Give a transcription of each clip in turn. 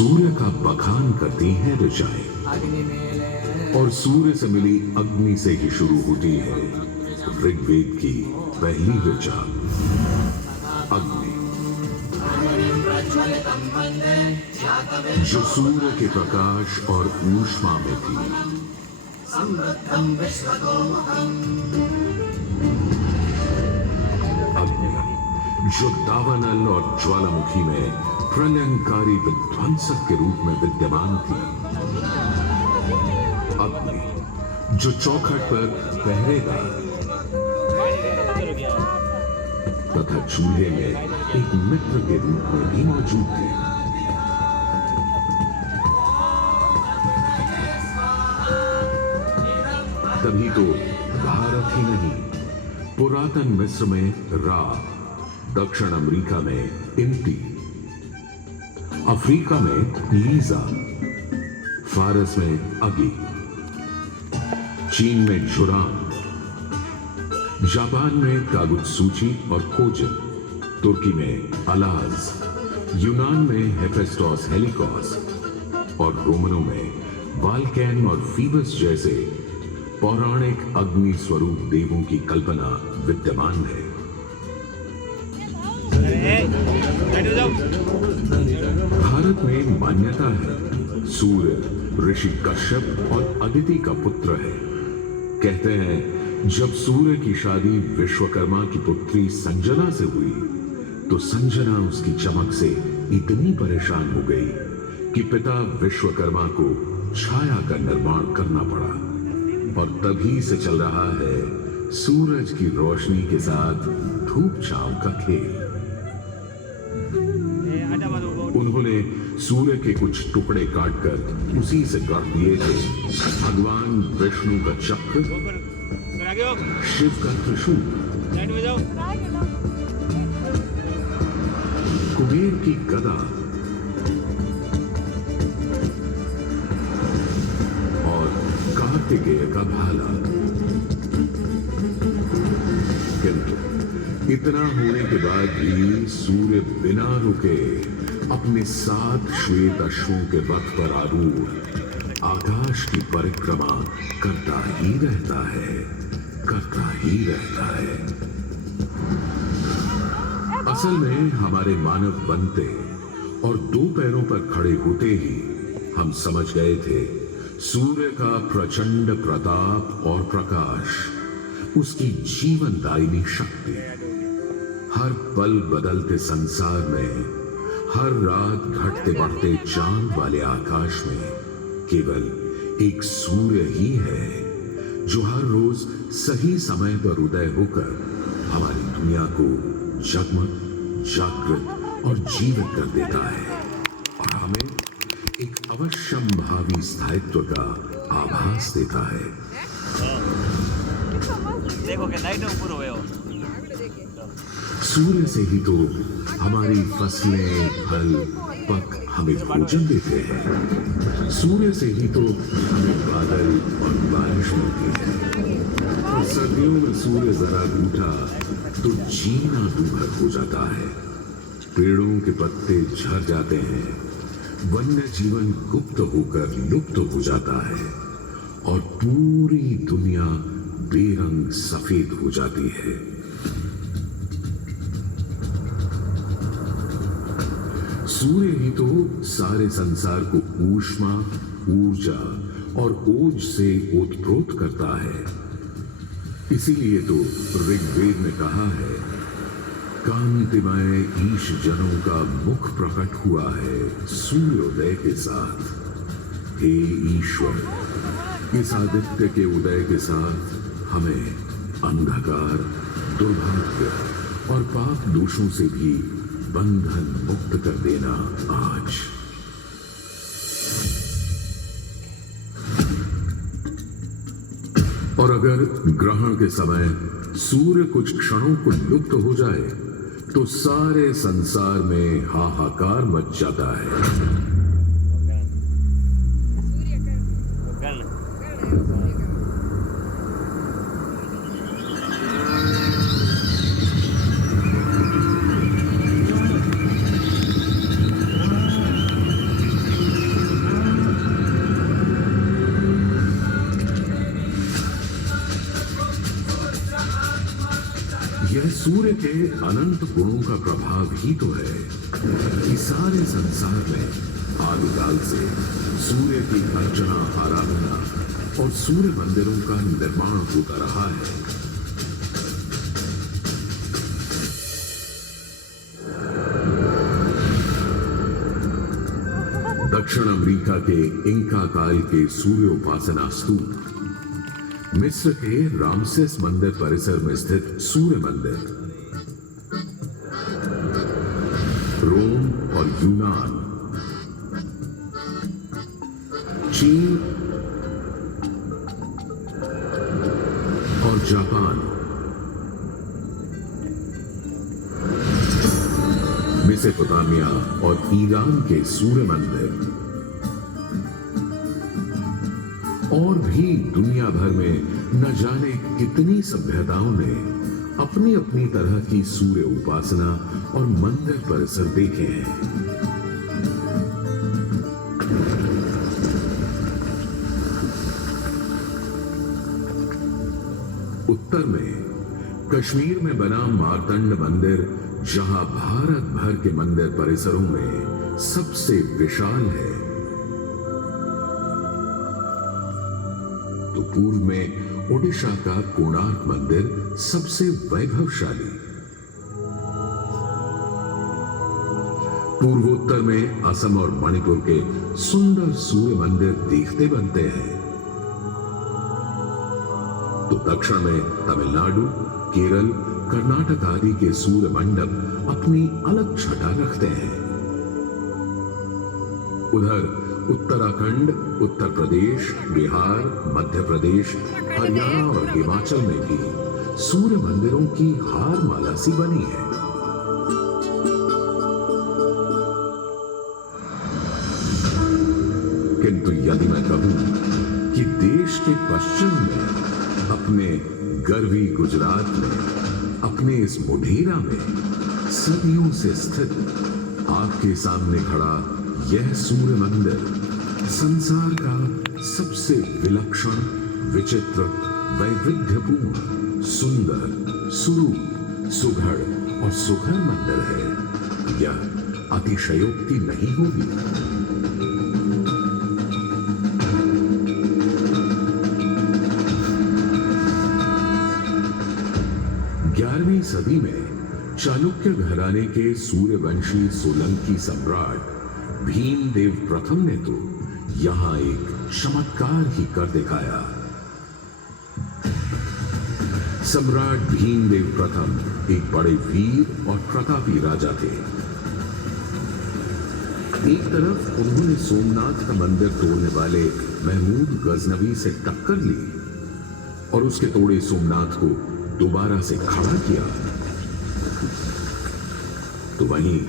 सूर्य का बखान करती हैं ऋचाएं, और सूर्य से मिली अग्नि से ही शुरू होती है ऋग्वेद की पहली ऋचा अग्नि, जो सूर्य के प्रकाश और ऊष्मा में थी। अग्नि, जो दावानल और ज्वालामुखी में प्रलयंकारी विध्वंसक के रूप में विद्यमान थी। अग्नि, जो चौखट पर पहरेदार तथा चूल्हे में एक मित्र के रूप में भी मौजूद थी। तभी तो भारत ही नहीं, पुरातन मिस्र में रा, दक्षिण अमेरिका में इंटी, अफ्रीका में लीजा, फारस में अगी, चीन में झुराम, जापान में कागुत्सूची और कोजिन, तुर्की में अलाज, यूनान में हेफेस्टोस हेलिकोस और रोमनों में वाल्कैन और फीबस जैसे पौराणिक अग्नि स्वरूप देवों की कल्पना विद्यमान है। भारत में मान्यता है सूर्य ऋषि कश्यप और अदिति का पुत्र है। कहते हैं जब सूर्य की शादी विश्वकर्मा की पुत्री संजना से हुई तो संजना उसकी चमक से इतनी परेशान हो गई कि पिता विश्वकर्मा को छाया का निर्माण करना पड़ा, और तभी से चल रहा है सूरज की रोशनी के साथ धूप छांव का खेल। उन्होंने सूर्य के कुछ टुकड़े काटकर उसी से गढ़ दिए थे भगवान विष्णु का चक्र, शिव का त्रिशूल, कुबेर की गदा और कार्तिकेय का भाला। किंतु इतना होने के बाद भी सूर्य बिना रुके अपने 7 श्वेत अश्वों के रथ पर आरूढ़ आकाश की परिक्रमा करता ही रहता है, करता ही रहता है। असल में हमारे मानव बनते और 2 पैरों पर खड़े होते ही हम समझ गए थे सूर्य का प्रचंड प्रताप और प्रकाश, उसकी जीवनदायिनी शक्ति। हर पल बदलते संसार में, हर रात घटते बढ़ते चांद वाले आकाश में केवल एक सूर्य ही है जो हर रोज सही समय पर उदय होकर हमारी दुनिया को जगमग, जागृत और जीवित कर देता है और हमें एक अवश्यंभावी स्थायित्व का आभास देता है। सूर्य से ही तो हमारी फसलें, फल, पक हमें भोजन देते हैं। सूर्य से ही तो हमें बादल और बारिश मिलती है। और सर्दियों में सूर्य जरा रूठा तो जीना दूभर हो जाता है। पेड़ों के पत्ते झड़ जाते हैं, वन्य जीवन गुप्त होकर लुप्त हो जाता है और पूरी दुनिया बेरंग सफेद हो जाती है। सूर्य ही तो सारे संसार को ऊष्मा, ऊर्जा और ओज से ओतप्रोत करता है। इसीलिए तो ऋग्वेद ने कहा है, कांतिमय ईश जनों का मुख प्रकट हुआ है सूर्योदय के साथ। हे ईश्वर, इस आदित्य के उदय के साथ हमें अंधकार, दुर्भाग्य और पाप दोषों से भी बंधन मुक्त कर देना आज। और अगर ग्रहण के समय सूर्य कुछ क्षणों को लुप्त हो जाए तो सारे संसार में हाहाकार मच जाता है। सूर्य के अनंत गुणों का प्रभाव ही तो है कि सारे संसार में आदिकाल से सूर्य की अर्चना, आराधना और सूर्य मंदिरों का निर्माण होता रहा है। दक्षिण अमेरिका के इंका काल के सूर्य उपासना स्तूप, मिस्र के रामसेस मंदिर परिसर में स्थित सूर्य मंदिर, रोम और यूनान, चीन और जापान, मेसोपोटामिया और ईरान के सूर्य मंदिर और भी दुनिया भर में न जाने कितनी सभ्यताओं ने अपनी अपनी तरह की सूर्य उपासना और मंदिर परिसर देखे हैं। उत्तर में कश्मीर में बना मार्तंड मंदिर, जहां भारत भर के मंदिर परिसरों में सबसे विशाल है, तो पूर्व में ओडिशा का कोणार्क मंदिर सबसे वैभवशाली, पूर्वोत्तर में असम और मणिपुर के सुंदर सूर्य मंदिर देखते बनते हैं, तो दक्षिण में तमिलनाडु, केरल, कर्नाटक आदि के सूर्य मंडप अपनी अलग छटा रखते हैं। उधर उत्तराखंड, उत्तर प्रदेश, बिहार, मध्य प्रदेश, हरियाणा और हिमाचल में भी सूर्य मंदिरों की हार माला सी बनी है। किंतु यदि मैं कहूं कि देश के पश्चिम में, अपने गर्वी गुजरात में, अपने इस मोढेरा में सदियों से स्थित आपके सामने खड़ा यह सूर्य मंदिर संसार का सबसे विलक्षण, विचित्र, वैविध्यपूर्ण, सुंदर, सुरूप, सुघड़ और सुखर मंदिर है, यह अतिशयोक्ति नहीं होगी। 11वीं सदी में चालुक्य घराने के सूर्यवंशी सोलंकी सम्राट भीमदेव प्रथम ने तो यहां एक चमत्कार ही कर दिखाया। सम्राट भीमदेव प्रथम एक बड़े वीर और प्रतापी राजा थे। एक तरफ उन्होंने सोमनाथ का मंदिर तोड़ने वाले महमूद गजनवी से टक्कर ली और उसके तोड़े सोमनाथ को दोबारा से खड़ा किया, तो वहीं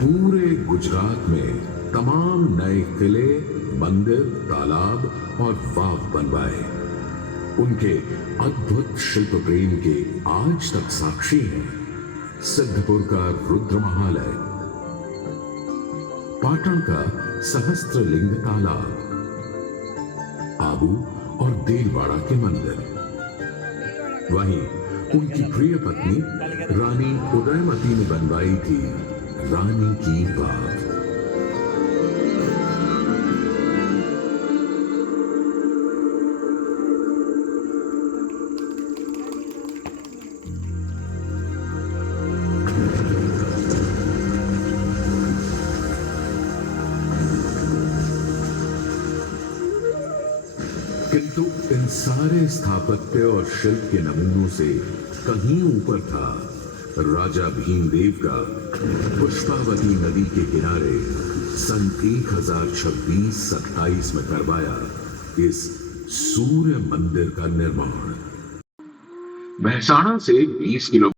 पूरे गुजरात में तमाम नए किले, मंदिर, तालाब और वाव बनवाए। उनके अद्भुत शिल्प प्रेम के आज तक साक्षी हैं सिद्धपुर का रुद्र महालय, पाटन का सहस्त्रलिंग तालाब, आबू और देलवाड़ा के मंदिर। वहीं उनकी प्रिय पत्नी रानी उदयमती ने बनवाई थी रानी की वाव। किंतु इन सारे स्थापत्य और शिल्प के नमूनों से कहीं ऊपर था राजा भीमदेव का पुष्पावती नदी के किनारे सन 1026-27 में करवाया इस सूर्य मंदिर का निर्माण। मेहसाणा से 20 किलोमीटर